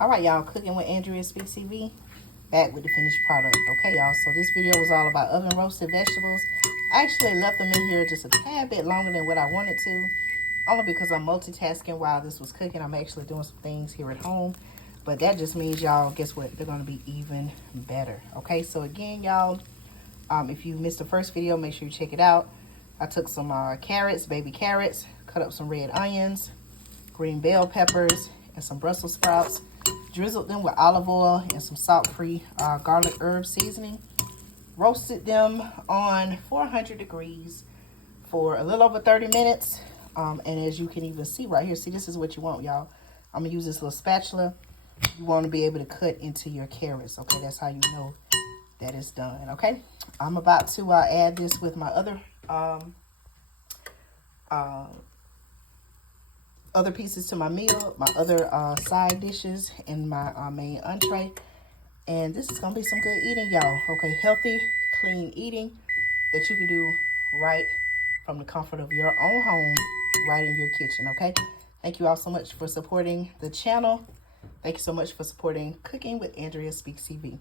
All right, y'all, cooking with Andrea Speaks TV, back with the finished product. Okay, y'all, so this video was all about oven roasted vegetables. I actually left them in here just a tad bit longer than what I wanted to, only because I'm multitasking while this was cooking. I'm actually doing some things here at home, but that just means, y'all, guess what? They're going to be even better. Okay, so again, y'all, if you missed the first video, make sure you check it out. I took some carrots, baby carrots, cut up some red onions, green bell peppers, and some Brussels sprouts. Drizzled them with olive oil and some salt-free garlic herb seasoning. Roasted them on 400 degrees for a little over 30 minutes. And as you can even see right here, see, this is what you want, y'all. I'm going to use this little spatula. You want to be able to cut into your carrots, okay? That's how you know that it's done, okay? I'm about to add this with my other pieces to my meal, my other side dishes, and my main entree. And this is gonna be some good eating, y'all. Okay, healthy, clean eating that you can do right from the comfort of your own home, right in your kitchen. Okay, thank you all so much for supporting the channel. Thank you so much for supporting Cooking with Andrea Speaks TV.